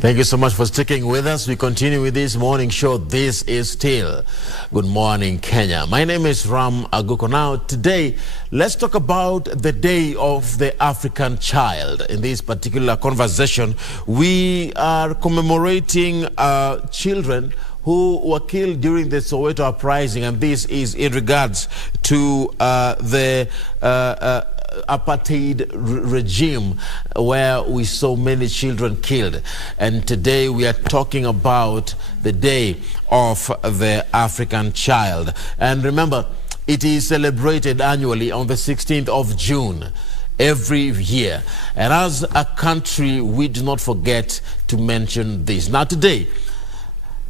Thank you so much for sticking with us. We continue with this morning show. This is still Good Morning Kenya. My name is Aguko. Now, today, let's talk about the Day of the African Child. In this particular conversation, we are commemorating children who were killed during the Soweto uprising, and this is in regards to the apartheid regime where we saw many children killed. And today we are talking about the Day of the African Child. And remember, it is celebrated annually on the 16th of June every year. And as a country, we do not forget to mention this. Now today,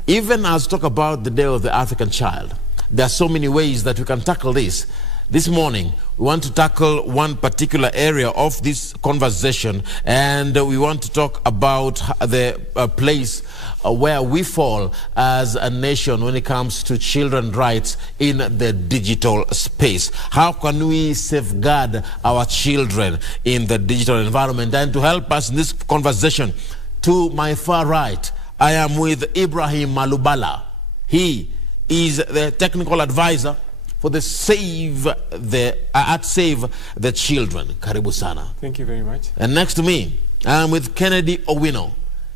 even as we talk about the Day of the African Child, there are so many ways that we can tackle this. This morning, we want to tackle one particular area of this conversation, and we want to talk about the place where we fall as a nation when it comes to children's rights in the digital space. How can we safeguard our children in the digital environment? And to help us in this conversation, to my far right, I am with Ibrahim Alubala. He is the technical advisor for the Save the Children. Karibu sana. Thank you very much. And next to me, I'm with Kennedy Owino,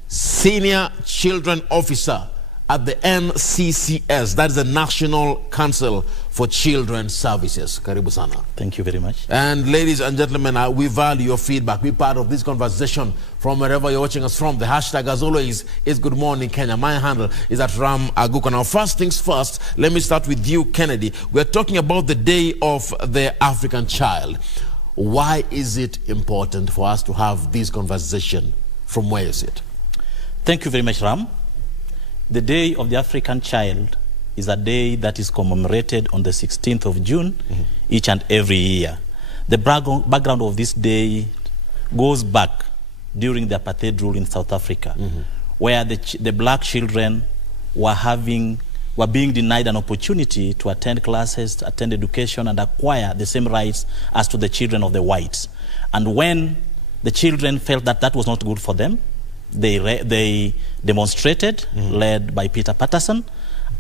Senior Children Officer at the NCCS, that is the National Council for Children's Services. Karibu sana. Thank you very much. And ladies and gentlemen, we value your feedback. Be part of this conversation from wherever you're watching us from. The hashtag, as always, is Good Morning Kenya. My handle is at Aguko. Now, first things first, let me start with you, Kennedy. We're talking about the Day of the African Child. Why is it important for us to have this conversation from where you sit? Thank you very much, Ram. The Day of the African Child is a day that is commemorated on the 16th of June each and every year. The background of this day goes back during the apartheid rule in South Africa, where the black children were being denied an opportunity to attend classes, attend education, and acquire the same rights as to the children of the whites. And when the children felt that that was not good for them, they demonstrated, led by Peter Patterson,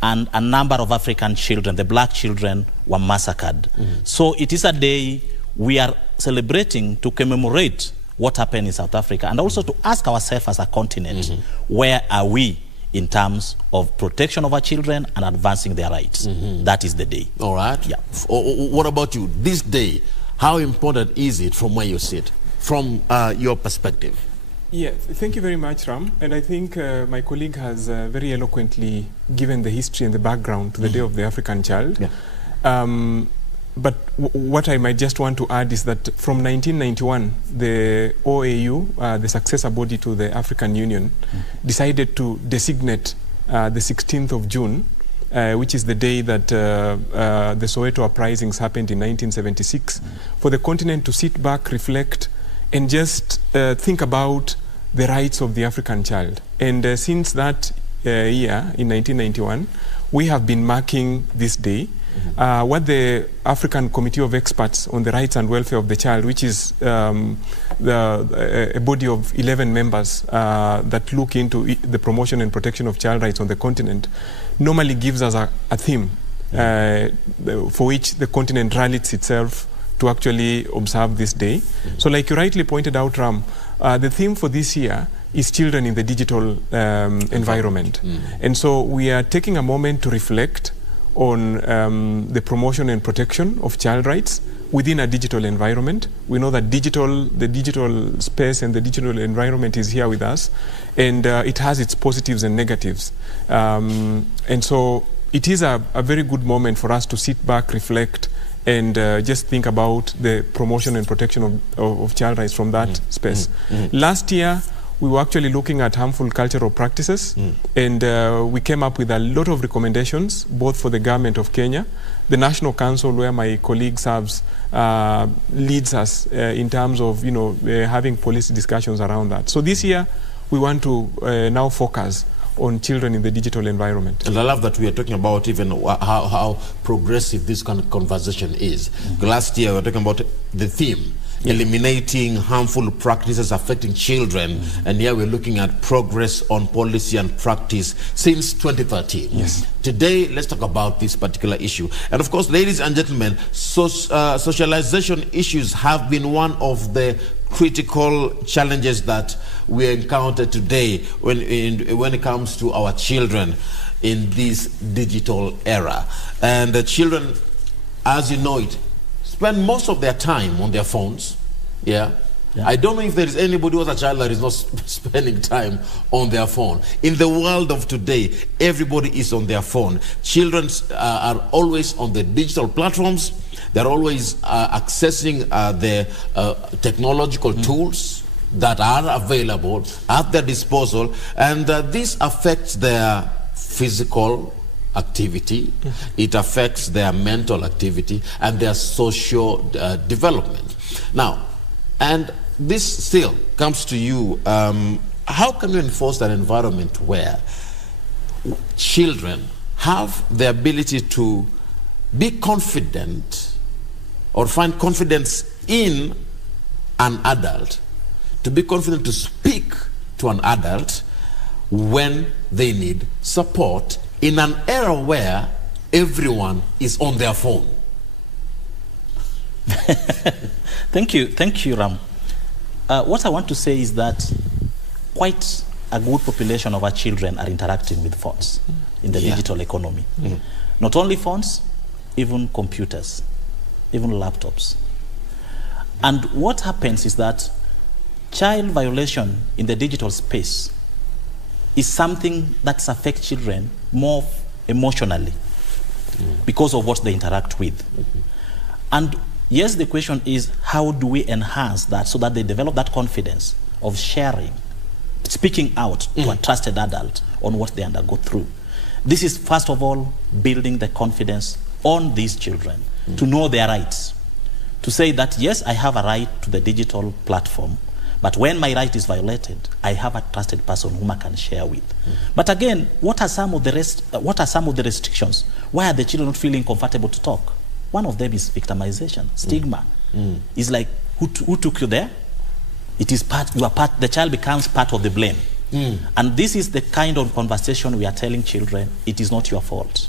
and a number of African children, the black children, were massacred. So it is a day we are celebrating to commemorate what happened in South Africa, and also to ask ourselves as a continent, where are we in terms of protection of our children and advancing their rights? That is the day. All right. Yeah. What about you? This day, how important is it from where you sit, from your perspective? Yeah, thank you very much, Ram. And I think my colleague has very eloquently given the history and the background to the Day of the African Child. Yeah. But what I might just want to add is that from 1991, the OAU, the successor body to the African Union, decided to designate the 16th of June, which is the day that the Soweto uprisings happened in 1976, for the continent to sit back, reflect, and just think about the rights of the African child. And since that year, in 1991, we have been marking this day. What the African Committee of Experts on the Rights and Welfare of the Child, which is a body of 11 members that look into the promotion and protection of child rights on the continent, normally gives us a theme for which the continent rallies itself to actually observe this day. So like you rightly pointed out, Ram, the theme for this year is children in the digital environment. And so we are taking a moment to reflect on the promotion and protection of child rights within a digital environment. We know that the digital space and the digital environment is here with us, and it has its positives and negatives. And so it is a very good moment for us to sit back, reflect, and just think about the promotion and protection of child rights from that space. Last year, we were actually looking at harmful cultural practices, and we came up with a lot of recommendations, both for the government of Kenya. The National Council, where my colleague serves, leads us in terms of having policy discussions around that. So this year, we want to now focus on children in the digital environment. And I love that we are talking about even how progressive this kind of conversation is. Last year we were talking about the theme, eliminating harmful practices affecting children. And here we're looking at progress on policy and practice since 2013. Yes. Today, let's talk about this particular issue. And of course, ladies and gentlemen, socialization issues have been one of the critical challenges that we encounter today when it comes to our children in this digital era. And the children, as you know it, spend most of their time on their phones. Yeah. I don't know if there is anybody who has a child that is not spending time on their phone. In the world of today, everybody is on their phone. Children are always on the digital platforms. They're always accessing the technological tools that are available at their disposal. And this affects their physical activity, it affects their mental activity and their social development. Now, and this still comes to you, how can you enforce an environment where children have the ability to be confident or find confidence in an adult, to be confident to speak to an adult when they need support in an era where everyone is on their phone? Thank you, Ram. What I want to say is that quite a good population of our children are interacting with phones in the digital economy. Not only phones, even computers, even laptops. And what happens is that child violation in the digital space is something that affects children more emotionally because of what they interact with. And yes, the question is, how do we enhance that so that they develop that confidence of sharing, speaking out to a trusted adult on what they undergo through? This is, first of all, building the confidence on these children to know their rights, to say that, yes, I have a right to the digital platform, but when my right is violated, I have a trusted person whom I can share with. But again, what are some of the restrictions? Why are the children not feeling comfortable to talk? One of them is victimization, stigma. It's like, who took you there? It is the child becomes part of the blame. And this is the kind of conversation we are telling children, it is not your fault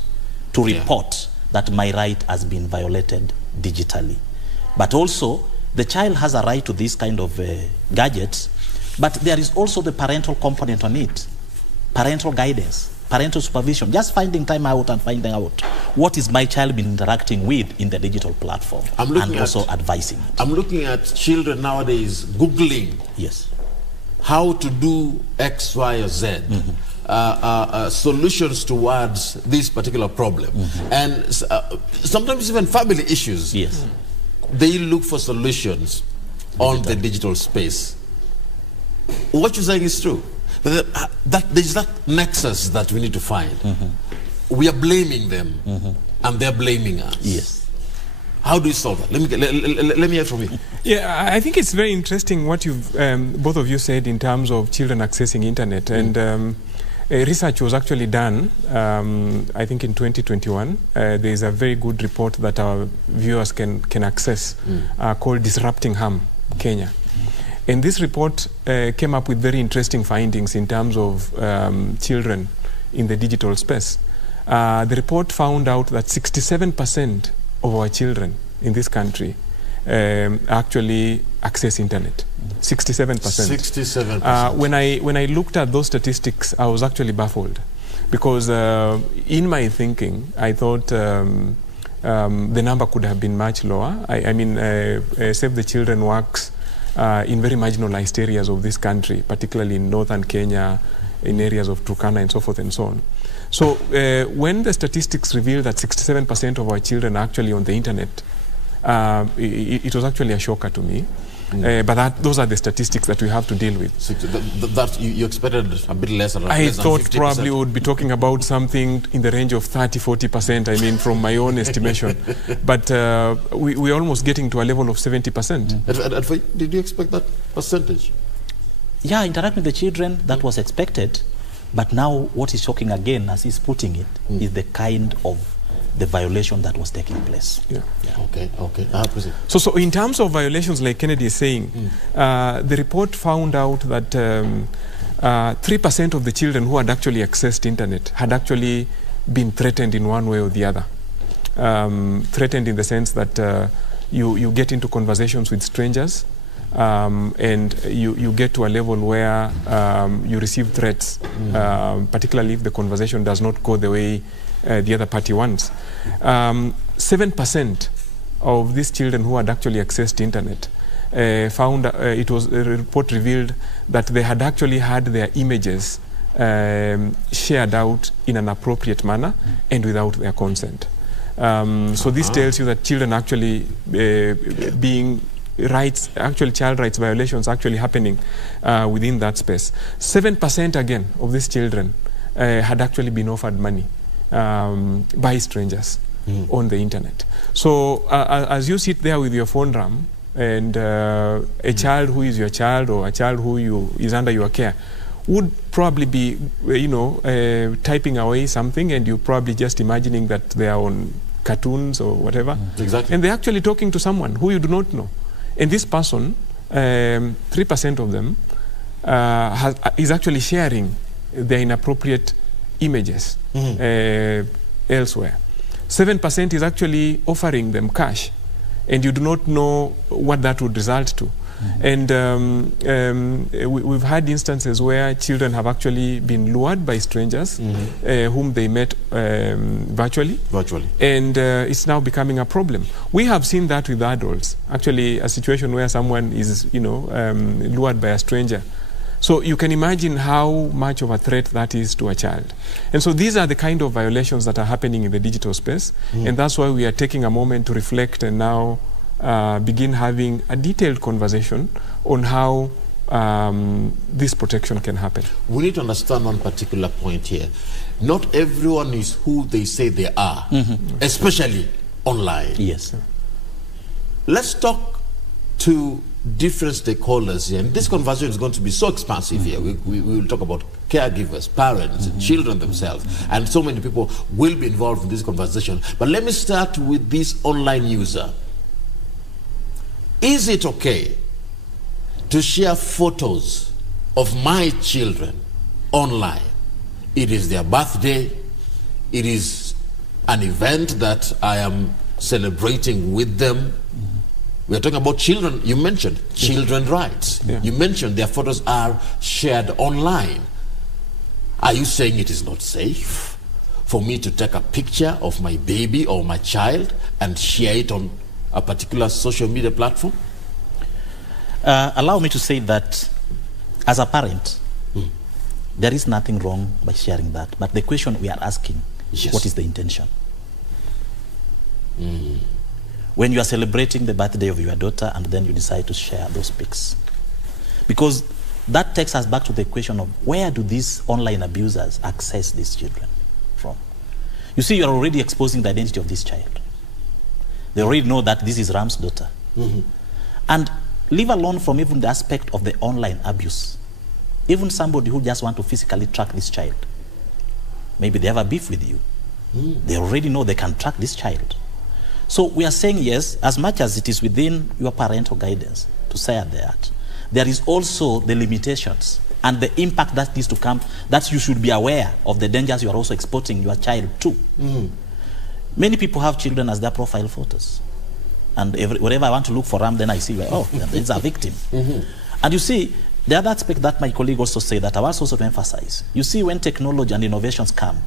to report that my right has been violated digitally. But also, the child has a right to this kind of gadgets, but there is also the parental component on it. Parental guidance, parental supervision, just finding time out and finding out what is my child been interacting with in the digital platform, and also advising it. I'm looking at children nowadays Googling how to do X, Y, or Z. Solutions towards this particular problem. And sometimes even family issues. They look for solutions on the digital space. What you're saying is true. There's that nexus that we need to find. We are blaming them, and they're blaming us. How do you solve that? Let me hear from you. Yeah, I think it's very interesting what you've both of you said in terms of children accessing internet. And research was actually done, I think in 2021. There is a very good report that our viewers can access called Disrupting Harm, Kenya. And this report came up with very interesting findings in terms of children in the digital space. The report found out that 67% of our children in this country actually access internet. 67%. 67%. When I looked at those statistics, I was actually baffled, because in my thinking, I thought the number could have been much lower. I mean, Save the Children works in very marginalized areas of this country, particularly in northern Kenya, in areas of Turkana and so forth and so on. So when the statistics reveal that 67% of our children are actually on the internet, it was actually a shocker to me. But those are the statistics that we have to deal with. That you expected a bit less? I thought probably we would be talking about something in the range of 30–40%, I mean, from my own estimation. But we're almost getting to a level of 70%. Did you expect that percentage? Yeah, interacting with the children, that was expected. But now what is shocking again, as he's putting it, is the kind of the violation that was taking place. Yeah. Okay. So in terms of violations, like Kennedy is saying, the report found out that 3% of the children who had actually accessed internet had actually been threatened in one way or the other. Threatened in the sense that you get into conversations with strangers, and you get to a level where you receive threats, particularly if the conversation does not go the way the other party wants. 7% of these children who had actually accessed internet found, a report revealed that they had actually had their images shared out in an appropriate manner and without their consent. So this tells you that children actually child rights violations actually happening within that space. 7% again of these children had actually been offered money by strangers on the internet. So as you sit there with your phone, Ram, and a child who is your child or a child who is under your care would probably be, typing away something, and you're probably just imagining that they are on cartoons or whatever. Exactly. And they're actually talking to someone who you do not know. And this person, 3% of them, is actually sharing their inappropriate images elsewhere. 7% is actually offering them cash, and you do not know what that would result to. And we've had instances where children have actually been lured by strangers whom they met virtually. And it's now becoming a problem. We have seen that with adults. Actually, a situation where someone is, lured by a stranger. So you can imagine how much of a threat that is to a child. And so these are the kind of violations that are happening in the digital space. And that's why we are taking a moment to reflect and now begin having a detailed conversation on how this protection can happen. We need to understand one particular point here. Not everyone is who they say they are, especially online. Yes. Let's talk to different stakeholders here. And this conversation is going to be so expansive here. We will talk about caregivers, parents, children themselves, and so many people will be involved in this conversation. But let me start with this online user. Is it okay to share photos of my children online? It is their birthday. It is an event that I am celebrating with them. We're talking about children. You mentioned children's rights. Yeah. You mentioned their photos are shared online. Are you saying it is not safe for me to take a picture of my baby or my child and share it on a particular social media platform? Allow me to say that as a parent, there is nothing wrong by sharing that. But the question we are asking, what is the intention? When you are celebrating the birthday of your daughter and then you decide to share those pics. Because that takes us back to the question of where do these online abusers access these children from? You see, you are already exposing the identity of this child. They already know that this is Ram's daughter. And leave alone from even the aspect of the online abuse. Even somebody who just wants to physically track this child. Maybe they have a beef with you. They already know they can track this child. So we are saying yes, as much as it is within your parental guidance to say that, there is also the limitations and the impact that needs to come, that you should be aware of the dangers you are also exposing your child to. Many people have children as their profile photos. And wherever I want to look for Ram, then I see, oh, it's a victim. And you see, the other aspect that my colleague also said that I want also to emphasize, you see, when technology and innovations come,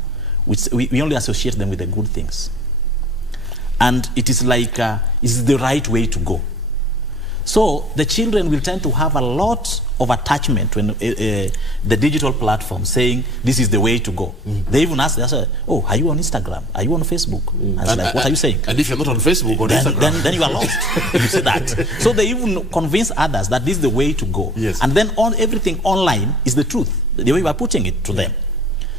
we only associate them with the good things. And it is like, it's the right way to go. So the children will tend to have a lot of attachment when the digital platform saying this is the way to go. They even ask, they say, oh, are you on Instagram? Are you on Facebook? And it's like, what are you saying? And if you're not on Facebook or Instagram, then you are lost. You say that. So they even convince others that this is the way to go. Yes. And then everything online is the truth, the way we are putting it to them.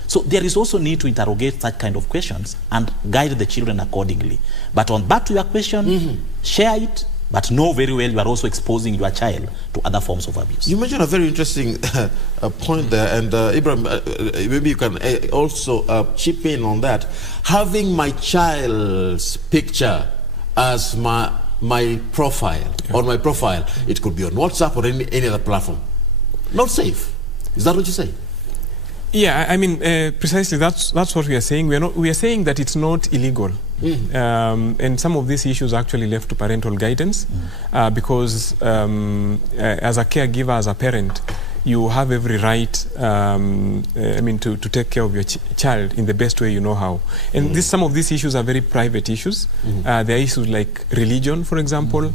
So there is also need to interrogate such kind of questions and guide the children accordingly. But back to your question, share it, But know very well you are also exposing your child to other forms of abuse. You mentioned a very interesting point there, and Ibrahim, maybe you can also chip in on that. Having my child's picture as my profile, on my profile, it could be on WhatsApp or any other platform. Not safe. Is that what you say? Yeah, I mean, precisely that's what we are saying. We are saying that it's not illegal. And some of these issues are actually left to parental guidance because as a caregiver, as a parent, you have every right, to take care of your child in the best way you know how. And some of these issues are very private issues. There are issues like religion, for example.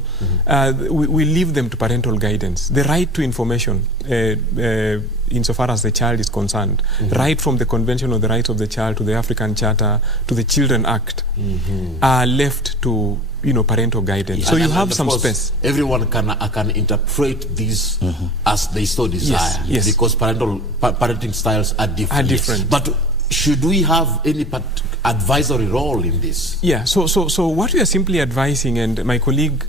We leave them to parental guidance. The right to information, insofar as the child is concerned, right from the Convention on the Rights of the Child to the African Charter to the Children Act, are left to parental guidance. Yeah. So you have some space. Everyone can interpret these as they so desire. Yes. Because parenting styles are different. Yes. But should we have any advisory role in this? Yeah. So what we are simply advising, and my colleague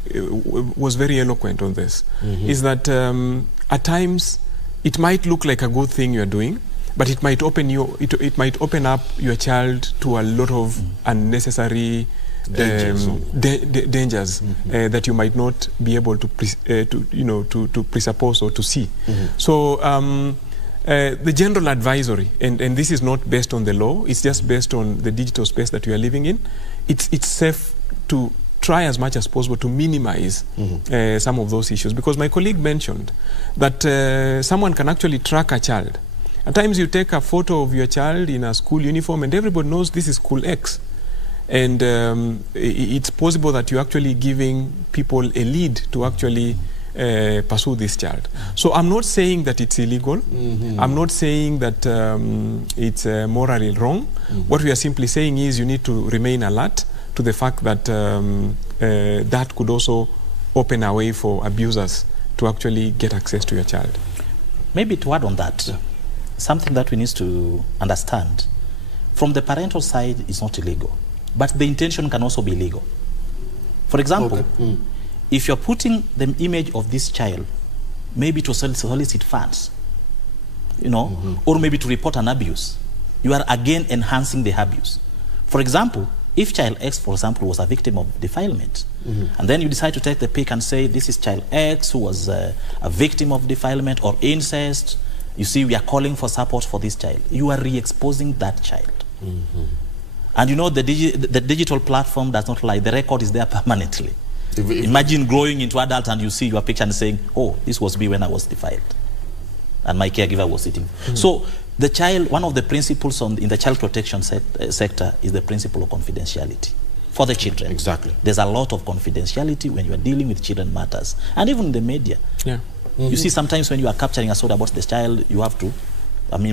was very eloquent on this, is that at times it might look like a good thing you are doing, but it might open up your child to a lot of unnecessary dangers that you might not be able to presuppose or to see. So the general advisory, and this is not based on the law, it's just based on the digital space that we are living in. It's safe to try as much as possible to minimize some of those issues, because my colleague mentioned that someone can actually track a child. At times you take a photo of your child in a school uniform and everybody knows this is school X. And it's possible that you're actually giving people a lead to actually pursue this child. So I'm not saying that it's illegal. I'm not saying that it's morally wrong. What we are simply saying is you need to remain alert to the fact that that could also open a way for abusers to actually get access to your child. Maybe to add on that, something that we need to understand, from the parental side, is not illegal. But the intention can also be illegal. For example, if you're putting the image of this child, maybe to solicit funds, or maybe to report an abuse, you are again enhancing the abuse. For example, if child X, for example, was a victim of defilement, and then you decide to take the pic and say, this is child X who was a victim of defilement or incest, you see, we are calling for support for this child. You are re-exposing that child. And the digital platform does not lie. The record is there permanently. Imagine growing into adult and you see your picture and saying, oh, this was me when I was defiled. And my caregiver was sitting. So the child, one of the principles in the child protection sector is the principle of confidentiality for the children. Exactly. There's a lot of confidentiality when you are dealing with children matters. And even in the media. Yeah. You see, sometimes when you are capturing a story about the child, you have to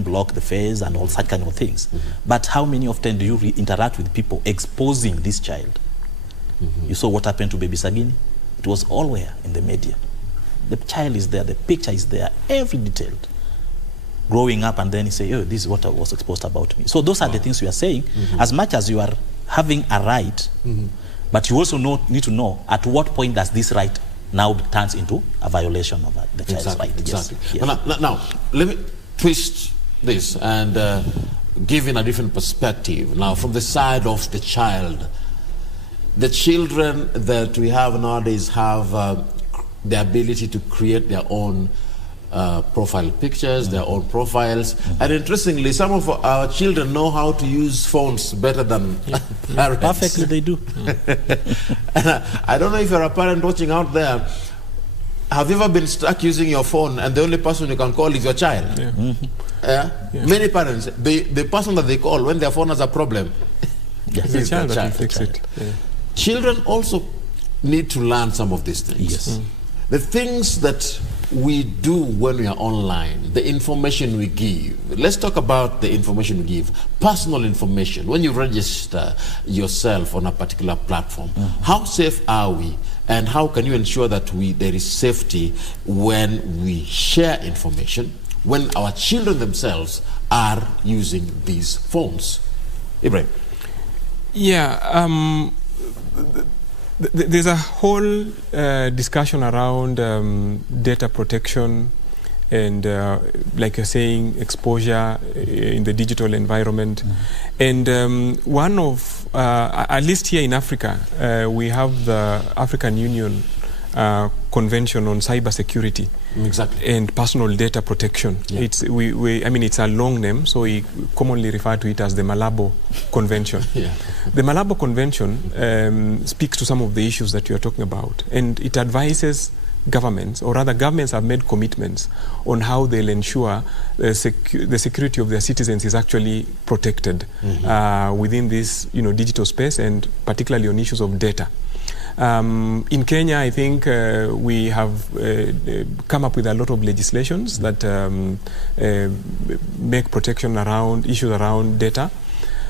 block the face and all such kind of things. But how many often do you interact with people exposing this child? You saw what happened to baby Sagini. It was all where in the media. The child is there, the picture is there, every detail. Growing up, and then you say, oh, this is what was exposed about me. So those are the things we are saying. As much as you are having a right, but you also need to know at what point does this right now turns into a violation of the child's right. Exactly. Yes. Now, let me twist this and give in a different perspective. Now, from the side of the child, the children that we have nowadays have the ability to create their own profile pictures, their own profiles. And interestingly, some of our children know how to use phones better than parents. Perfectly, they do. And I don't know if you're a parent watching out there. Have you ever been stuck using your phone and the only person you can call is your child? Many parents, the person that they call when their phone has a problem is the child that will fix it. Children also need to learn some of these things. Yes. The things that we do when we are online, the information we give. Let's talk about the information we give. Personal information. When you register yourself on a particular platform, how safe are we? And how can you ensure that there is safety when we share information, when our children themselves are using these phones? Ibrahim. Yeah, There's a whole discussion around data protection and, like you're saying, exposure in the digital environment. And one of, at least here in Africa, we have the African Union Convention on Cybersecurity and Personal Data Protection. Yeah. I mean, it's a long name, so we commonly refer to it as the Malabo Convention. Yeah. The Malabo Convention speaks to some of the issues that you are talking about, and it advises governments, or rather governments have made commitments on how they'll ensure the security of their citizens is actually protected within this digital space, and particularly on issues of data. In Kenya, I think we have come up with a lot of legislations that make protection around issues around data.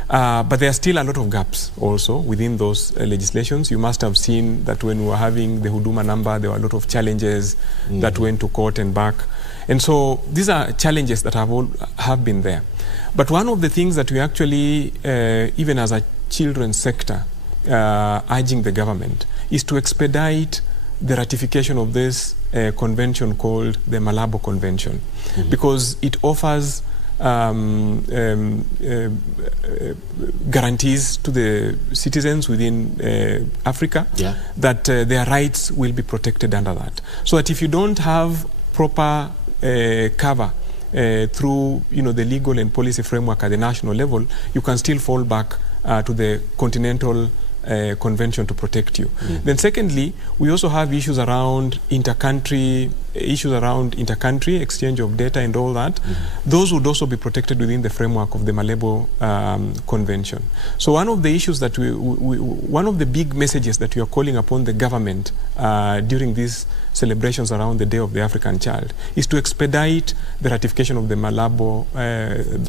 But there are still a lot of gaps also within those legislations. You must have seen that when we were having the Huduma number, there were a lot of challenges that went to court and back. And so these are challenges that have been there. But one of the things that we actually, even as a children's sector, urging the government is to expedite the ratification of this convention called the Malabo Convention, because it offers guarantees to the citizens within Africa that their rights will be protected under that. So that if you don't have proper cover through the legal and policy framework at the national level, you can still fall back to the continental convention to protect you. Then secondly, we also have issues around intercountry exchange of data and all that. Those would also be protected within the framework of the Malabo Convention. So one of the issues that one of the big messages that we are calling upon the government during these celebrations around the Day of the African Child is to expedite the ratification of the Malabo,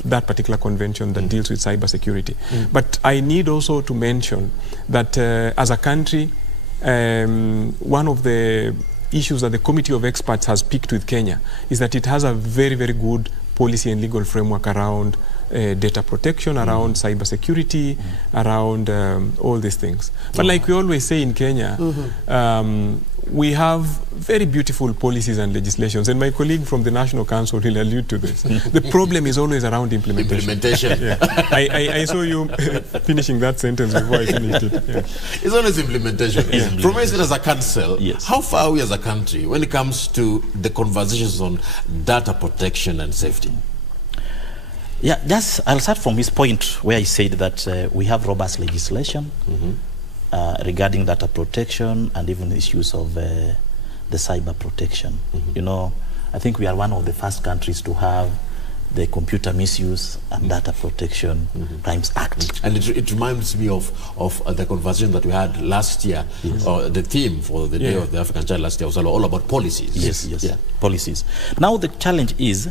that particular convention that deals with cybersecurity. But I need also to mention that as a country, one of the issues that the Committee of Experts has picked with Kenya is that it has a very, very good policy and legal framework around data protection, around cybersecurity, around all these things. But like we always say in Kenya, we have very beautiful policies and legislations, and my colleague from the National Council will allude to this. The problem is always around implementation. Yeah. I saw you finishing that sentence before I finished it. Yeah. It's always implementation. From as a council, how far are we as a country when it comes to the conversations on data protection and safety? Yeah, I'll start from his point where he said that we have robust legislation regarding data protection and even issues of the cyber protection. I think we are one of the first countries to have the Computer Misuse and Data Protection Crimes Act. And it reminds me of the conversation that we had last year. The theme for the Day of the African Child last year was all about policies. Yes, policies. Now the challenge is,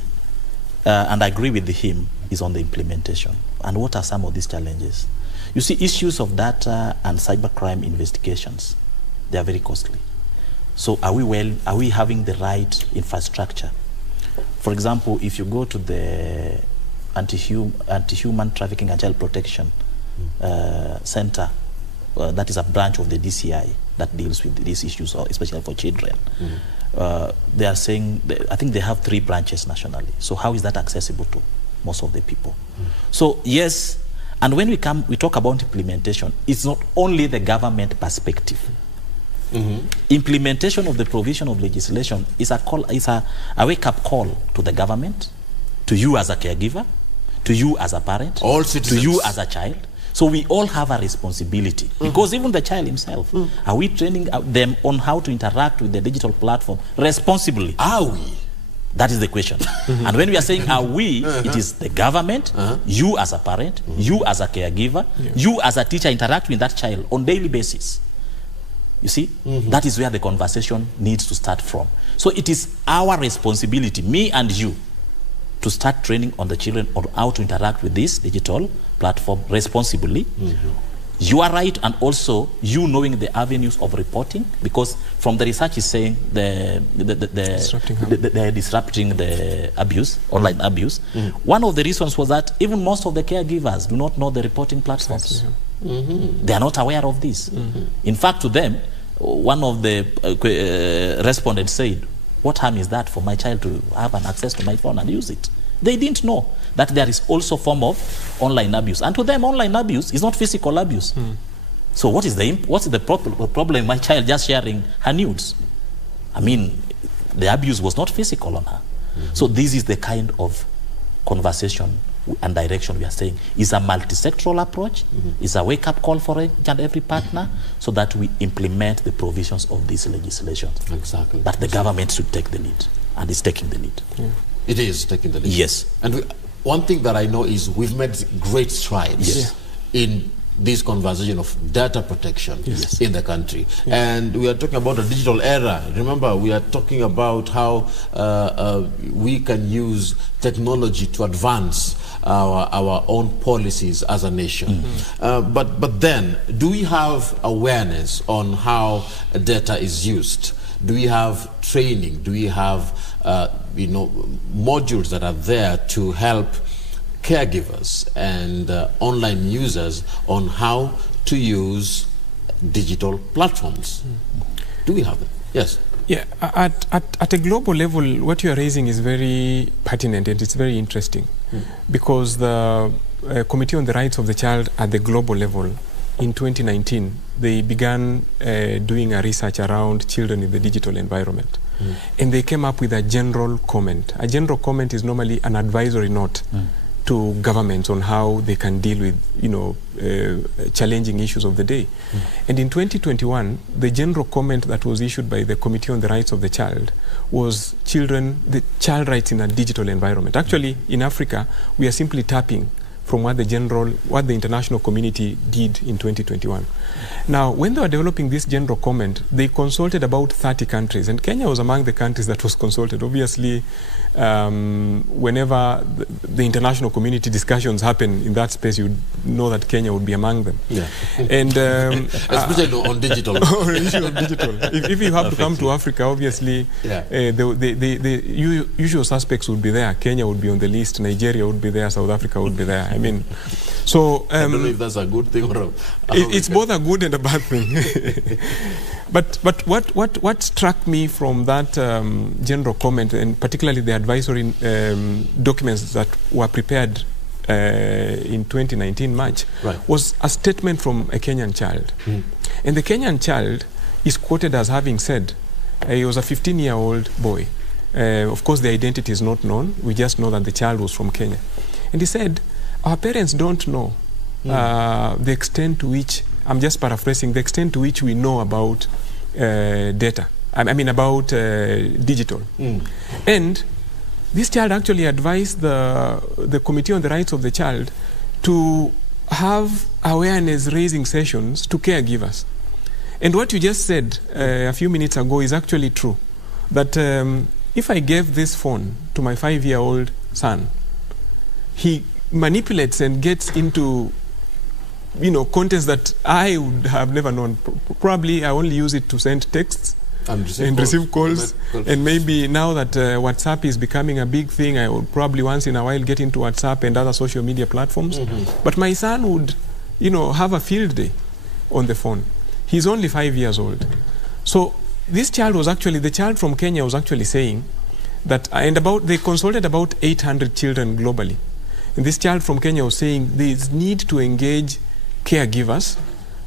and I agree with him, is on the implementation. And what are some of these challenges? You see, issues of data and cybercrime investigations, they are very costly. So are we having the right infrastructure? For example, if you go to the Anti-Human Trafficking and Child Protection Center, that is a branch of the DCI that deals with these issues, especially for children. They are saying, I think they have 3 branches nationally. So how is that accessible to most of the people? So yes, and when we talk about implementation, it's not only the government perspective. Implementation of the provision of legislation is a wake-up call to the government, to you as a caregiver, to you as a parent, all citizens, to you as a child. So we all have a responsibility, because even the child himself, are we training them on how to interact with the digital platform responsibly? Are we? That is the question. And when we are saying are we, it is the government, you as a parent, you as a caregiver, you as a teacher interacting with that child on daily basis. You see, that is where the conversation needs to start from. So it is our responsibility, me and you, to start training on the children on how to interact with this digital platform responsibly. You are right, and also you knowing the avenues of reporting, because from the research is saying they're disrupting the abuse, online abuse. One of the reasons was that even most of the caregivers do not know the reporting platforms. They are not aware of this. In fact, to them, one of the respondents said, what harm is that for my child to have an access to my phone and use it? They didn't know that there is also a form of online abuse. And to them, online abuse is not physical abuse. So what's the problem my child just sharing her nudes? I mean, the abuse was not physical on her. So this is the kind of conversation and direction we are saying. It's a multisectoral approach. It's a wake-up call for each and every partner so that we implement the provisions of this legislation. Exactly. But the government should take the lead, and it's taking the lead. It is taking the lead. Yes. And one thing that I know is we've made great strides in this conversation of data protection in the country. And we are talking about a digital era. Remember, we are talking about how we can use technology to advance our own policies as a nation. But then, do we have awareness on how data is used? Do we have training? Do we have modules that are there to help caregivers and online users on how to use digital platforms? Do we have them? Yes. Yeah, at a global level, what you are raising is very pertinent and it's very interesting because the Committee on the Rights of the Child at the global level in 2019, they began doing a research around children in the digital environment. And they came up with a general comment. A general comment is normally an advisory note to governments on how they can deal with, challenging issues of the day. And in 2021, the general comment that was issued by the Committee on the Rights of the Child was the child rights in a digital environment. Actually, in Africa, we are simply tapping from what the international community did in 2021. Now, when they were developing this general comment, they consulted about 30 countries, and Kenya was among the countries that was consulted. Obviously, whenever the international community discussions happen in that space, you know that Kenya would be among them. Yeah. And especially on digital. On digital. If you have to come to Africa, obviously, the usual suspects would be there. Kenya would be on the list. Nigeria would be there. South Africa would be there. I mean, so I don't know if that's a good thing or it's both a good and a bad thing. But what struck me from that general comment, and particularly the advisory documents that were prepared in 2019 March, was a statement from a Kenyan child. And the Kenyan child is quoted as having said, he was a 15-year-old boy. Of course, the identity is not known. We just know that the child was from Kenya. And he said, our parents don't know the extent to which, I'm just paraphrasing, the extent to which we know about data. I mean about digital. And this child actually advised the Committee on the Rights of the Child to have awareness-raising sessions to caregivers. And what you just said a few minutes ago is actually true. That if I gave this phone to my 5-year-old son, he manipulates and gets into contents that I would have never known. Probably I only use it to send texts and receive calls. And maybe now that WhatsApp is becoming a big thing, I would probably once in a while get into WhatsApp and other social media platforms. But my son would, have a field day on the phone. He's only 5 years old. So this child was actually, the child from Kenya was actually saying that, they consulted about 800 children globally. And this child from Kenya was saying there is need to engage caregivers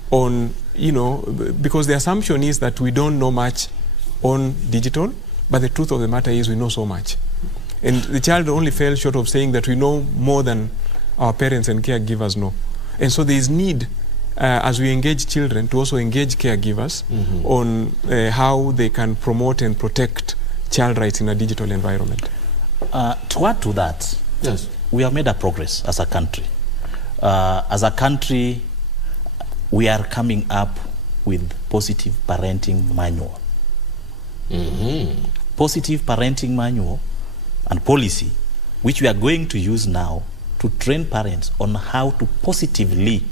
on, because the assumption is that we don't know much on digital, but the truth of the matter is we know so much. And the child only fell short of saying that we know more than our parents and caregivers know. And so there is need, as we engage children, to also engage caregivers on how they can promote and protect child rights in a digital environment. To add to that, yes, we have made a progress as a country. As a country, we are coming up with positive parenting manual. Positive parenting manual and policy, which we are going to use now to train parents on how to positively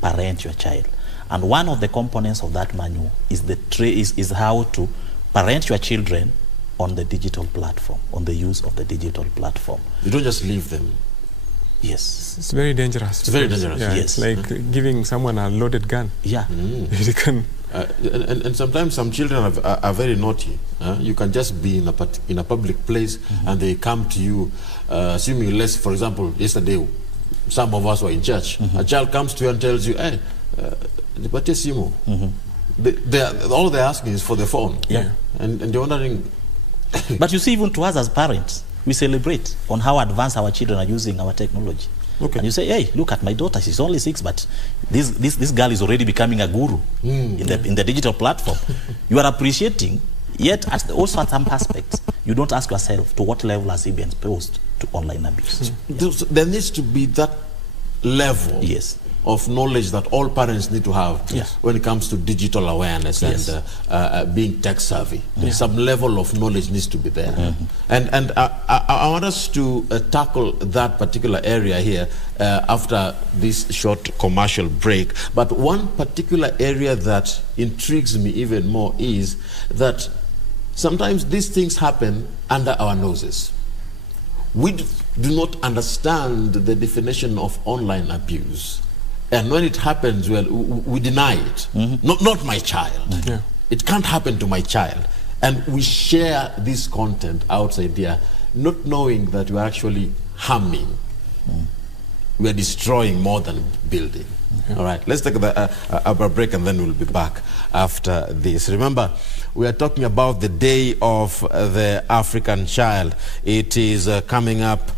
parent your child. And one of the components of that manual is is how to parent your children on the digital platform, on the use of the digital platform. You don't just leave them. Yes. It's very dangerous. It's very dangerous. Yeah, Yes. It's like giving someone a loaded gun. Yeah. They can. And sometimes some children are very naughty. You can just be in a public place and they come to you, assuming less. For example, yesterday, some of us were in church. A child comes to you and tells you, "Hey, all they're asking is for the phone." Yeah. And you're wondering. But you see, even to us as parents, we celebrate on how advanced our children are using our technology. Okay. And you say, hey, look at my daughter, she's only 6, but this girl is already becoming a guru in the digital platform. You are appreciating, yet also at some aspects, you don't ask yourself to what level has he been exposed to online abuse. There needs to be that level of knowledge that all parents need to have when it comes to digital awareness and being tech savvy. Some level of knowledge needs to be there. And I want us to tackle that particular area here after this short commercial break. But one particular area that intrigues me even more is that sometimes these things happen under our noses. We do not understand the definition of online abuse. And when it happens, well, we deny it. Not my child. It can't happen to my child. And we share this content outside there, not knowing that we're actually harming. We're destroying more than building. All right, let's take a break and then we'll be back after this. Remember, we are talking about the Day of the African Child. It is coming up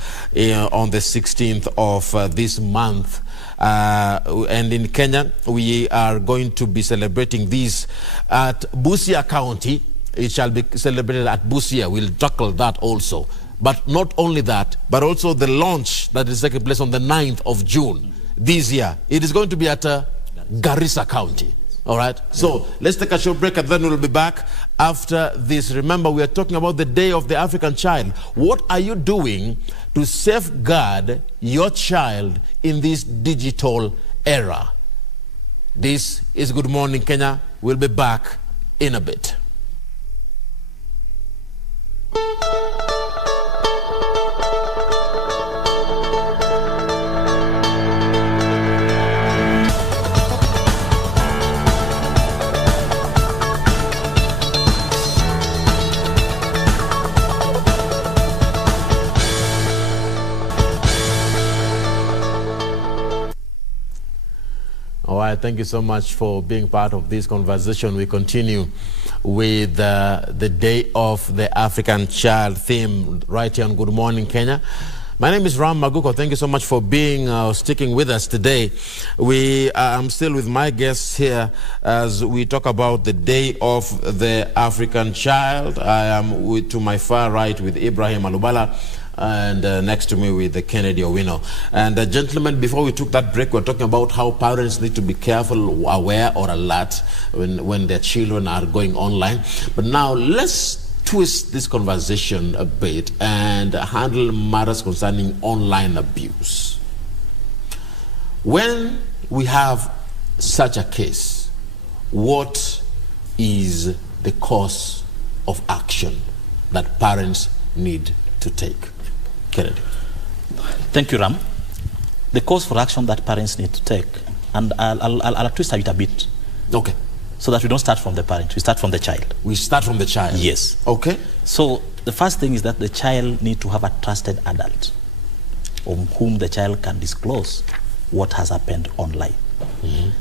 on the 16th of this month. And in Kenya, we are going to be celebrating this at Busia County. It shall be celebrated at Busia. We'll tackle that also. But not only that, but also the launch that is taking place on the 9th of June this year. It is going to be at Garissa County. All right, so let's take a short break and then we'll be back after this. Remember, we are talking about the Day of the African Child. What are you doing to safeguard your child in this digital era? This is Good Morning Kenya. We'll be back in a bit. All right, thank you so much for being part of this conversation. We continue with the Day of the African Child theme right here on Good Morning Kenya. My name is Aguko. Thank you so much for being sticking with us today. I'm still with my guests here as we talk about the Day of the African Child. I am to my far right with Ibrahim Alubala, and next to me with the Kennedy Owino. And gentlemen, before we took that break, we're talking about how parents need to be careful, aware or alert when their children are going online. But now let's twist this conversation a bit and handle matters concerning online abuse. When we have such a case, what is the course of action that parents need to take? Kennedy. Thank you, Ram. The course for action that parents need to take, and I'll twist it a bit. Okay. So that we don't start from the parent, we start from the child. We start from the child? Yes. Okay. So the first thing is that the child need to have a trusted adult on whom the child can disclose what has happened online.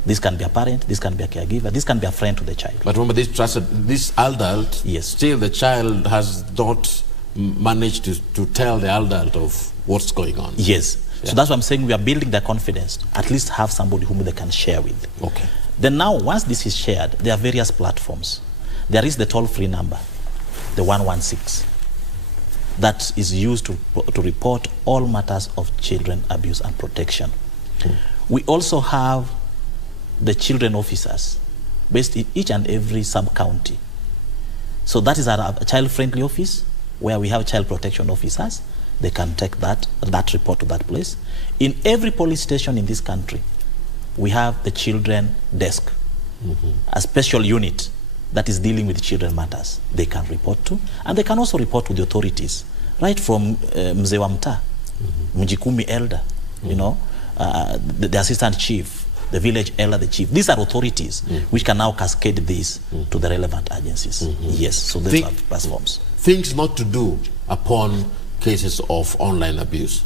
This can be a parent, this can be a caregiver, this can be a friend to the child. But remember, this adult, still the child has not managed to tell the adult of what's going on. Yes. Yeah. So that's what I'm saying. We are building their confidence. At least have somebody whom they can share with. Okay. Then now, once this is shared, there are various platforms. There is the toll-free number, the 116, that is used to report all matters of children abuse and protection. We also have the children officers based in each and every sub-county. So that is a child-friendly office where we have child protection officers. They can take that report to that place. In every police station in this country, we have the children desk, a special unit that is dealing with children matters. They can report to, and they can also report to the authorities, right from Mzee wa Mtaa, Mjikumi elder, you know, the assistant chief, the village elder, the chief. These are authorities which can now cascade this to the relevant agencies. Yes, so these are platforms. Things not to do upon cases of online abuse.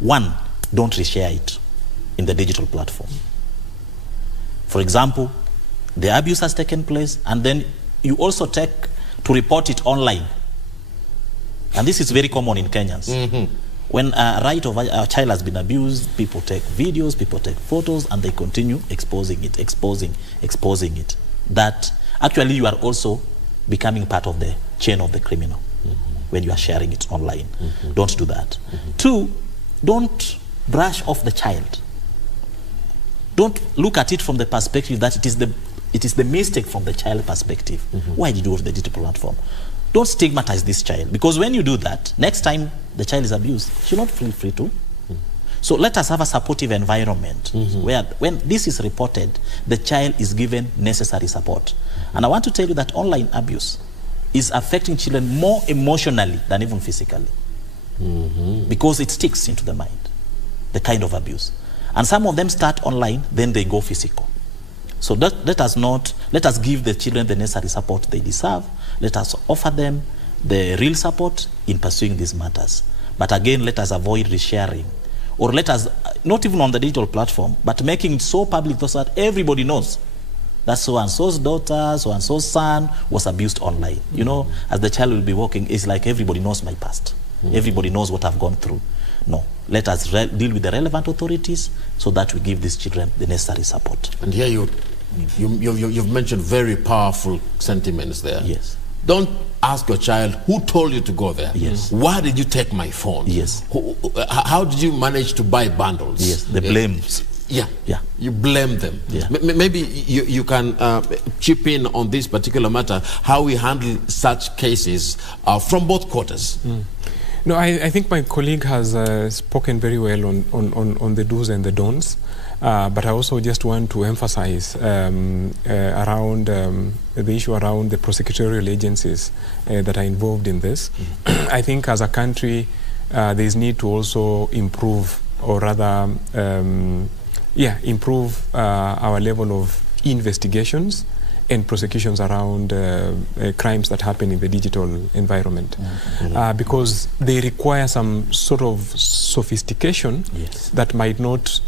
One, don't reshare it in the digital platform. For example, the abuse has taken place, and then you also take to report it online. And this is very common in Kenyans. When a right of a child has been abused, people take videos, people take photos, and they continue exposing it. That actually you are also becoming part of the chain of the criminal when you are sharing it online. Don't do that. Two, don't brush off the child. Don't look at it from the perspective that it is the mistake from the child perspective. Why did you go to the digital platform? Don't stigmatize this child, because when you do that, next time the child is abused, she'll not feel free to. So let us have a supportive environment where when this is reported, the child is given necessary support. And I want to tell you that online abuse is affecting children more emotionally than even physically, because it sticks into the mind, the kind of abuse. And some of them start online, then they go physical. So let us give the children the necessary support they deserve. Let us offer them the real support in pursuing these matters. But again, let us avoid resharing. Or let us, not even on the digital platform, but making it so public so that everybody knows that so-and-so's daughter, so-and-so's son was abused online. You know, as the child will be walking, it's like everybody knows my past. Everybody knows what I've gone through. No, let us deal with the relevant authorities so that we give these children the necessary support. And here you've mentioned very powerful sentiments there. Yes. Don't ask your child, who told you to go there? Yes. Why did you take my phone? Yes. How did you manage to buy bundles? Yes, the blames. Yeah. You blame them. Yeah. Maybe you can chip in on this particular matter, how we handle such cases from both quarters. No, I think my colleague has spoken very well on the do's and the don'ts. But I also just want to emphasize around the issue around the prosecutorial agencies that are involved in this. I think as a country, there is need to also improve, or rather, improve our level of investigations and prosecutions around crimes that happen in the digital environment, because they require some sort of sophistication that might not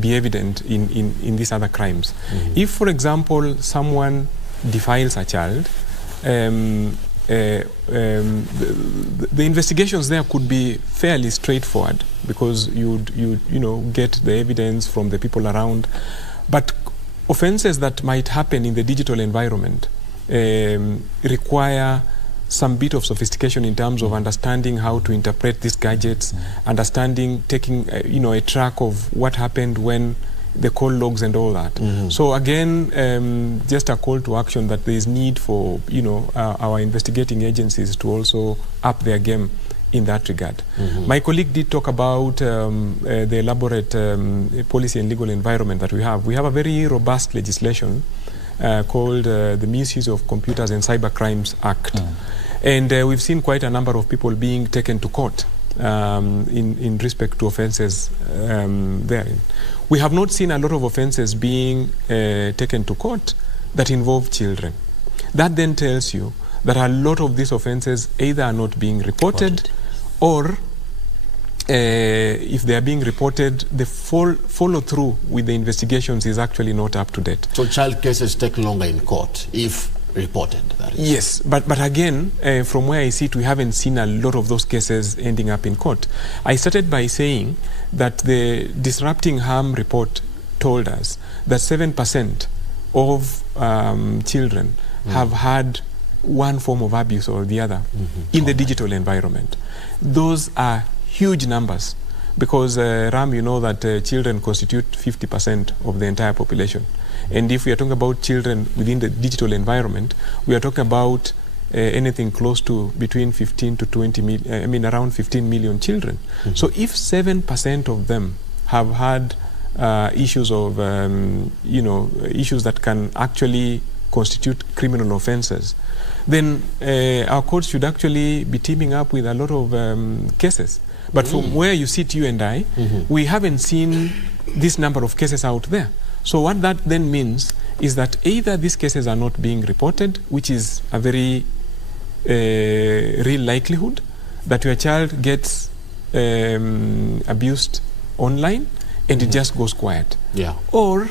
be evident in these other crimes. If, for example, someone defiles a child, the investigations there could be fairly straightforward, because you get the evidence from the people around. But offenses that might happen in the digital environment require some bit of sophistication in terms of understanding how to interpret these gadgets, understanding, taking a track of what happened when the call logs and all that. So again, just a call to action that there is need for our investigating agencies to also up their game in that regard. My colleague did talk about the elaborate policy and legal environment that we have. We have a very robust legislation called the Misuse of Computers and Cyber Crimes Act. And we've seen quite a number of people being taken to court in respect to offenses therein. We have not seen a lot of offenses being taken to court that involve children. That then tells you that a lot of these offenses either are not being reported, or if they are being reported, the follow-through with the investigations is actually not up to date. So child cases take longer in court if reported, that is. Yes, but again, from where I sit, we haven't seen a lot of those cases ending up in court. I started by saying that the Disrupting Harm report told us that 7% of children have had one form of abuse or the other in the digital environment. Those are huge numbers, because Ram, you know that children constitute 50% of the entire population. And if we are talking about children within the digital environment, we are talking about anything close to between 15 to 20 million, around 15 million children. So if 7% of them have had issues of, issues that can actually constitute criminal offenses, then our courts should actually be teaming up with a lot of cases. But from where you sit, you and I, we haven't seen this number of cases out there. So what that then means is that either these cases are not being reported, which is a very real likelihood that your child gets abused online and it just goes quiet. Yeah. Or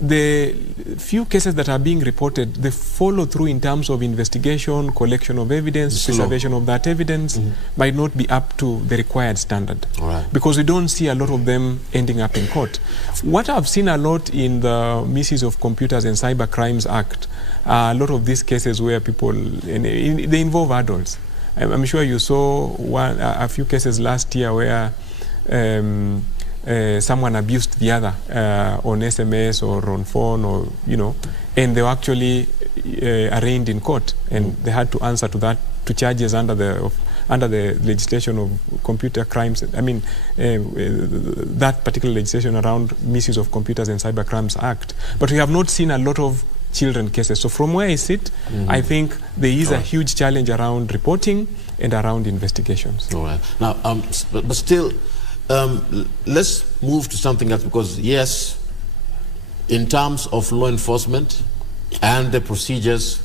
the few cases that are being reported, the follow through in terms of investigation, collection of evidence, preservation of that evidence might not be up to the required standard. Right. Because we don't see a lot of them ending up in court. What I've seen a lot in the Misuse of Computers and Cyber Crimes Act, a lot of these cases where people, they involve adults. I'm sure you saw a few cases last year where someone abused the other on SMS or on phone, or and they were actually arraigned in court, and they had to answer to charges under the legislation of computer crimes. I mean, that particular legislation around Misuse of Computers and Cyber Crimes Act. But we have not seen a lot of children cases. So from where I sit, I think there is a huge challenge around reporting and around investigations. All right. Now, but still, let's move to something else, because yes, in terms of law enforcement and the procedures,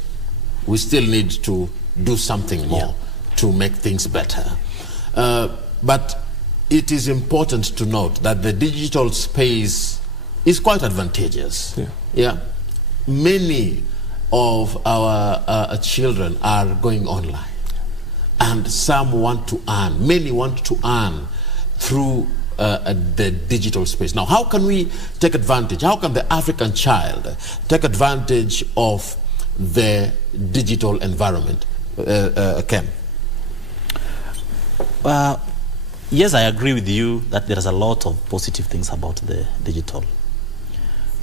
we still need to do something more to make things better. But it is important to note that the digital space is quite advantageous. Many of our children are going online, and some want to earn, many want to earn through the digital space. Now, how can we take advantage? How can the African child take advantage of the digital environment? Ken? Yes, I agree with you that there is a lot of positive things about the digital.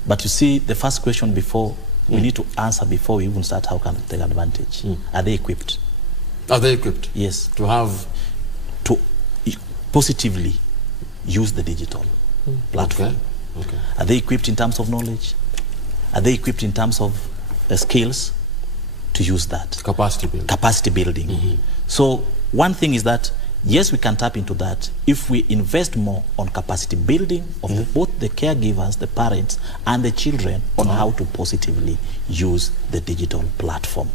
But you see, the first question we need to answer before we even start, how can we take advantage? Are they equipped? Are they equipped? Yes. To positively use the digital platform. Okay. Are they equipped in terms of knowledge? Are they equipped in terms of skills to use that? Capacity building. So one thing is that, yes, we can tap into that if we invest more on capacity building of both the caregivers, the parents, and the children on how to positively use the digital platform.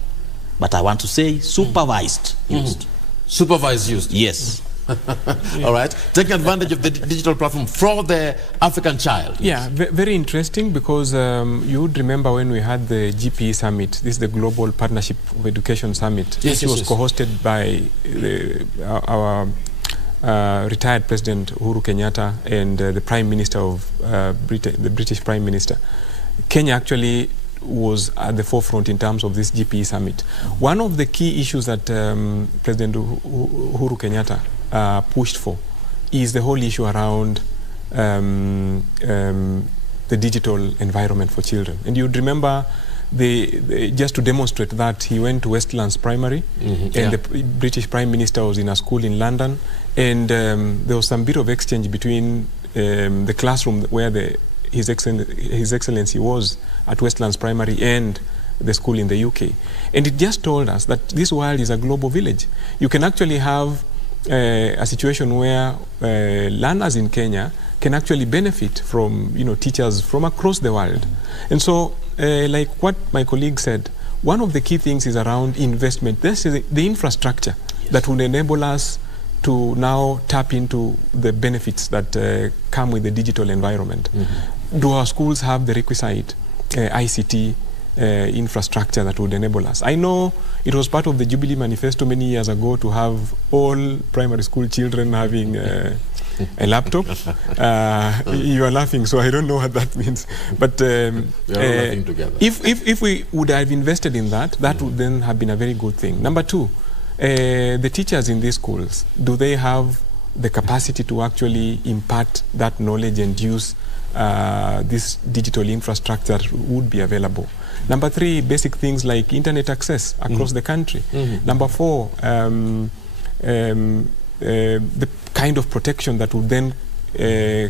But I want to say supervised used. Supervised used? Yes. All right. Taking advantage of the digital platform for the African child. Yeah, very interesting, because you would remember when we had the GPE Summit, this is the Global Partnership of Education Summit. This was co-hosted by our retired President Uhuru Kenyatta and the Prime Minister of the British Prime Minister. Kenya actually was at the forefront in terms of this GPE Summit. One of the key issues that President Uhuru Kenyatta pushed for is the whole issue around the digital environment for children. And you'd remember, just to demonstrate that, he went to Westlands Primary, and the British Prime Minister was in a school in London, and there was some bit of exchange between the classroom where His Excellency was at Westlands Primary and the school in the UK. And it just told us that this world is a global village. You can actually have a situation where learners in Kenya can actually benefit from teachers from across the world. And so, like what my colleague said, one of the key things is around investment. This is the infrastructure that would enable us to now tap into the benefits that come with the digital environment. Do our schools have the requisite ICT infrastructure that would enable us? I know it was part of the Jubilee Manifesto many years ago to have all primary school children having a laptop. You are laughing, so I don't know what that means. But if we would have invested in that, that would then have been a very good thing. Number two, the teachers in these schools, do they have the capacity to actually impart that knowledge and use this digital infrastructure would be available? Number three, basic things like internet access across the country. Number four, the kind of protection that would then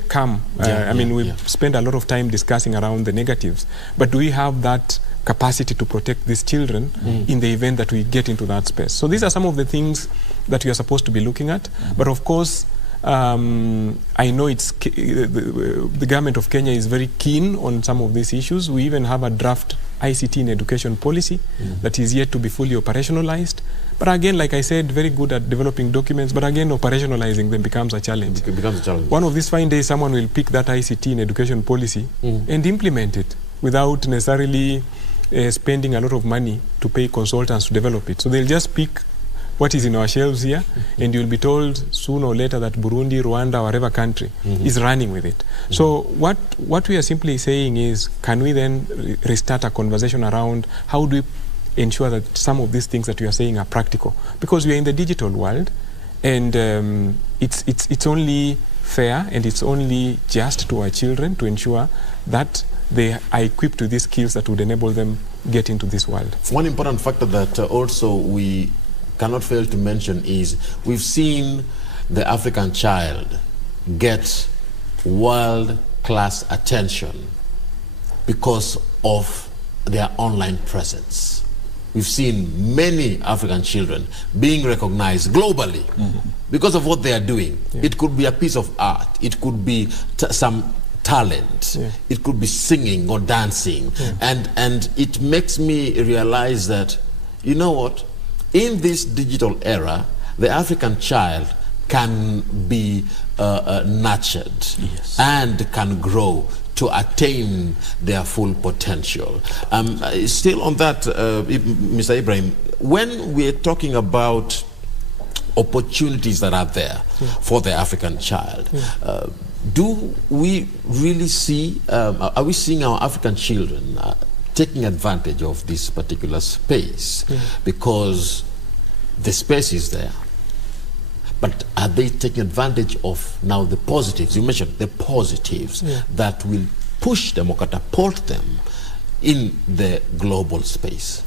come. We spend a lot of time discussing around the negatives, but do we have that capacity to protect these children in the event that we get into that space? So these are some of the things that we are supposed to be looking at. But of course, I know the government of Kenya is very keen on some of these issues. We even have a draft ICT in education policy that is yet to be fully operationalized. But again, like I said, very good at developing documents, but again, operationalizing them becomes a challenge. It becomes a challenge. One of these fine days, someone will pick that ICT in education policy and implement it without necessarily spending a lot of money to pay consultants to develop it. So they'll just pick what is in our shelves here, and you'll be told sooner or later that Burundi, Rwanda, whatever country is running with it. So what we are simply saying is, can we then restart a conversation around how do we ensure that some of these things that we are saying are practical? Because we are in the digital world, and it's only fair and it's only just to our children to ensure that they are equipped with these skills that would enable them get into this world. One important factor that also we cannot fail to mention is we've seen the African child get world-class attention because of their online presence. We've seen many African children being recognized globally because of what they are doing. Yeah. It could be a piece of art. It could be some talent. Yeah. It could be singing or dancing. Yeah. And it makes me realize that, you know what? In this digital era, the African child can be nurtured and can grow to attain their full potential. Still on that, Mr. Ibrahim, when we're talking about opportunities that are there for the African child, do we really see, are we seeing our African children taking advantage of this particular space? Because the space is there, but are they taking advantage of now the positives? You mentioned the positives that will push them or catapult them in the global space.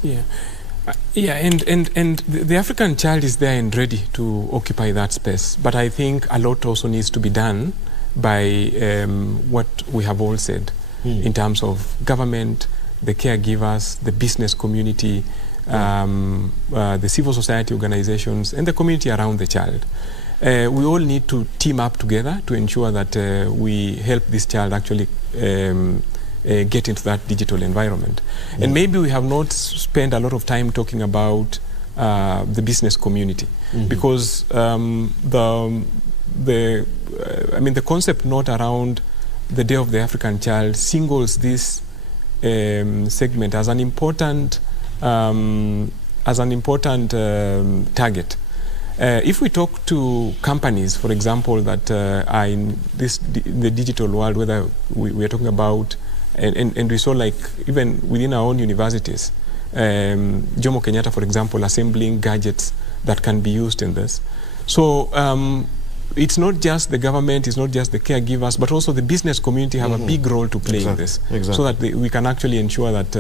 And the African child is there and ready to occupy that space, but I think a lot also needs to be done by what we have all said in terms of government, the caregivers, the business community, the civil society organizations, and the community around the child. We all need to team up together to ensure that we help this child actually get into that digital environment. And maybe we have not spent a lot of time talking about the business community, because the concept note around the Day of the African Child singles this segment as an important target. If we talk to companies, for example, that are in the digital world, whether we are talking about, and we saw like even within our own universities, Jomo Kenyatta, for example, assembling gadgets that can be used in this. So it's not just the government, it's not just the caregivers, but also the business community have a big role to play in this, so that we can actually ensure that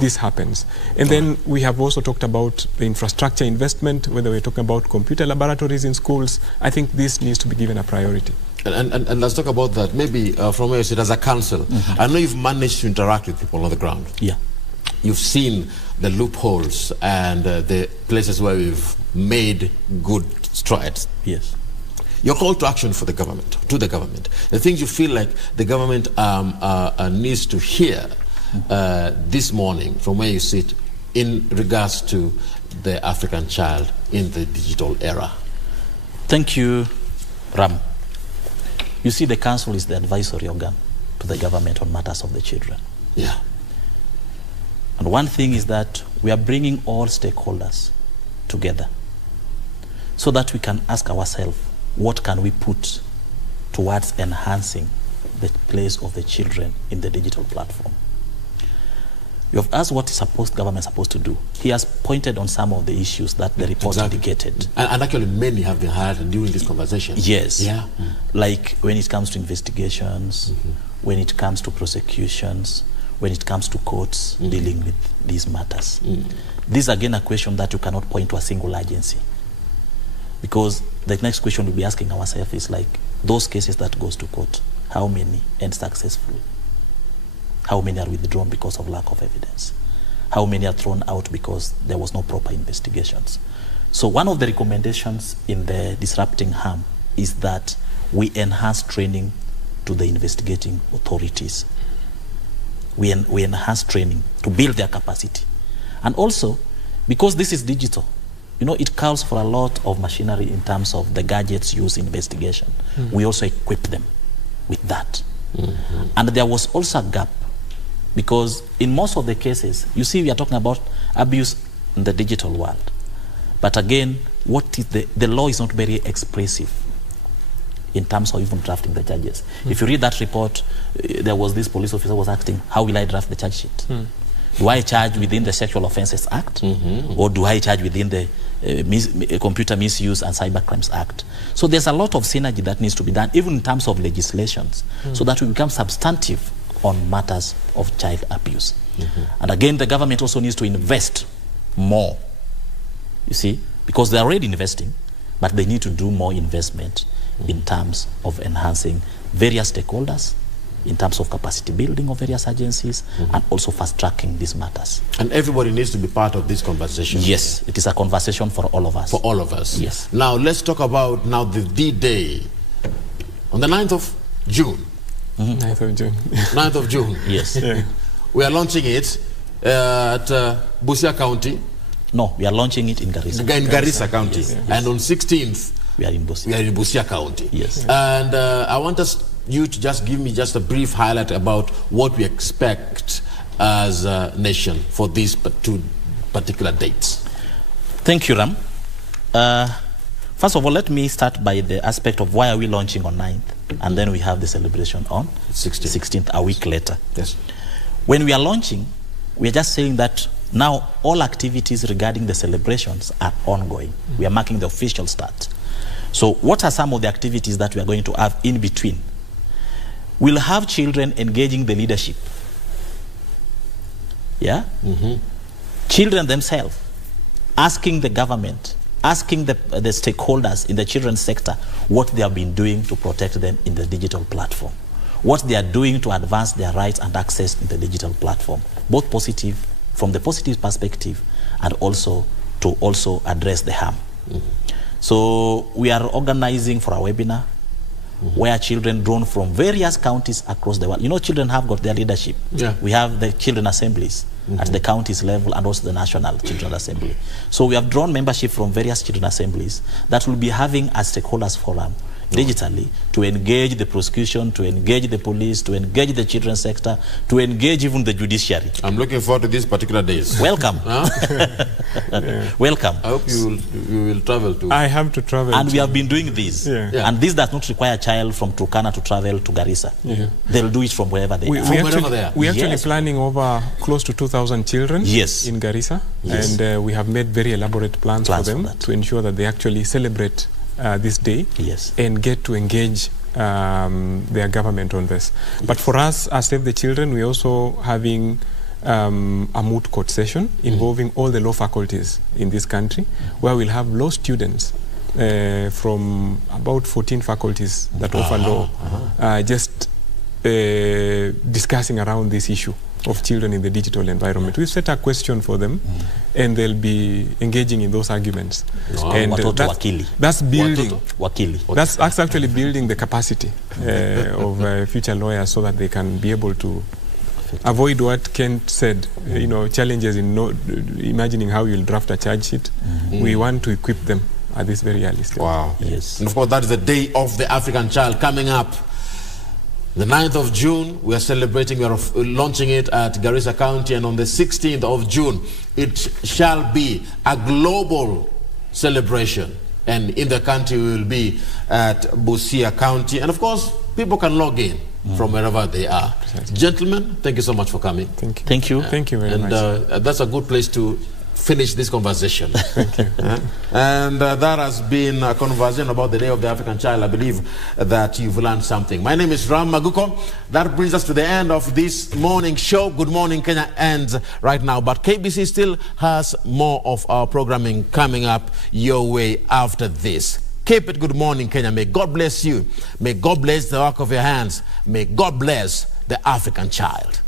this happens. And then we have also talked about the infrastructure investment, whether we're talking about computer laboratories in schools. I think this needs to be given a priority. And let's talk about that. Maybe from where you sit as a council, I know you've managed to interact with people on the ground. Yeah. You've seen the loopholes and the places where we've made good strides. Yes. Your call to action for the government, the things you feel like the government needs to hear this morning from where you sit in regards to the African child in the digital era. Thank you, Ram. You see, the council is the advisory organ to the government on matters of the children. Yeah. And one thing is that we are bringing all stakeholders together so that we can ask ourselves, what can we put towards enhancing the place of the children in the digital platform? You have asked what government is supposed to do. He has pointed on some of the issues that the report indicated. And actually many have been highlighted during this conversation. Yes. Yeah. Like when it comes to investigations, when it comes to prosecutions, when it comes to courts dealing with these matters. This is again a question that you cannot point to a single agency. Because the next question we'll be asking ourselves is like, those cases that goes to court, how many end successful? How many are withdrawn because of lack of evidence? How many are thrown out because there was no proper investigations? So one of the recommendations in the Disrupting Harm is that we enhance training to the investigating authorities. We enhance training to build their capacity. And also, because this is digital, you know, it calls for a lot of machinery in terms of the gadgets used in investigation. We also equip them with that. And there was also a gap, because in most of the cases, you see, we are talking about abuse in the digital world. But again, what is the law is not very expressive in terms of even drafting the charges. If you read that report, there was this police officer was asking, how will I draft the charge sheet? Do I charge within the Sexual Offences Act? Or do I charge within the Computer Misuse and Cybercrimes Act? So there's a lot of synergy that needs to be done, even in terms of legislations, so that we become substantive on matters of child abuse. And again, the government also needs to invest more, you see, because they're already investing, but they need to do more investment in terms of enhancing various stakeholders, in terms of capacity building of various agencies, and also fast-tracking these matters. And everybody needs to be part of this conversation. Yes, it is a conversation for all of us. For all of us. Yes. Now, let's talk about now the D-Day. On the 9th of June. 9th of June. 9th of June. Yes. Yeah. We are launching it at Busia County. No, we are launching it in Garissa. In Garissa County. Yes. And on 16th, we are in Busia. We are in Busia County. Yes. And I want you to just give me just a brief highlight about what we expect as a nation for these two particular dates. Thank you, Ram. First of all, let me start by the aspect of why are we launching on 9th, and then we have the celebration on 16th, a week later. Yes. When we are launching, we are just saying that now all activities regarding the celebrations are ongoing. We are marking the official start. So what are some of the activities that we are going to have in between? We'll have children engaging the leadership. Yeah? Children themselves asking the government, asking the stakeholders in the children's sector what they have been doing to protect them in the digital platform, what they are doing to advance their rights and access in the digital platform, both positive, from the positive perspective, and also to also address the harm. So we are organizing for a webinar where children drawn from various counties across the world. You know, children have got their leadership. Yeah. We have the children assemblies at the counties level and also the national children assembly. So we have drawn membership from various children assemblies that will be having a stakeholders forum digitally to engage the prosecution, to engage the police, to engage the children's sector, to engage even the judiciary. I'm looking forward to these particular days. Welcome. Welcome. I hope you will travel to. I have to travel. And we have been doing this. Yeah. And this does not require a child from Turkana to travel to Garissa. They'll do it from wherever they are. We're actually planning over close to 2,000 children in Garissa. And we have made very elaborate plans for them to ensure that they actually celebrate this day and get to engage their government on this. But for us, as Save the Children, we're also having a moot court session involving all the law faculties in this country, where we'll have law students from about 14 faculties that offer law, just discussing around this issue of children in the digital environment. We've set a question for them, and they'll be engaging in those arguments. And that's building. That's actually building the capacity of future lawyers, so that they can be able to avoid what Kent said, you know, challenges in imagining how you'll draft a charge sheet. We want to equip them at this very early stage. Wow. Yes. And of course, that is the Day of the African Child coming up. The 9th of June, we are celebrating, we are launching it at Garissa County, and on the 16th of June, it shall be a global celebration. And in the country, we will be at Busia County. And of course, people can log in from wherever they are. Gentlemen, thank you so much for coming. Thank you. Thank you. Thank you very much. And that's a good place to finish this conversation. Thank you. And that has been a conversation about the Day of the African Child. I believe that you've learned something. My name is Aguko. That brings us to the end of this morning show. Good Morning Kenya ends right now, but KBC still has more of our programming coming up your way after this. Keep it Good Morning Kenya. May God bless you. May God bless the work of your hands. May God bless the African child.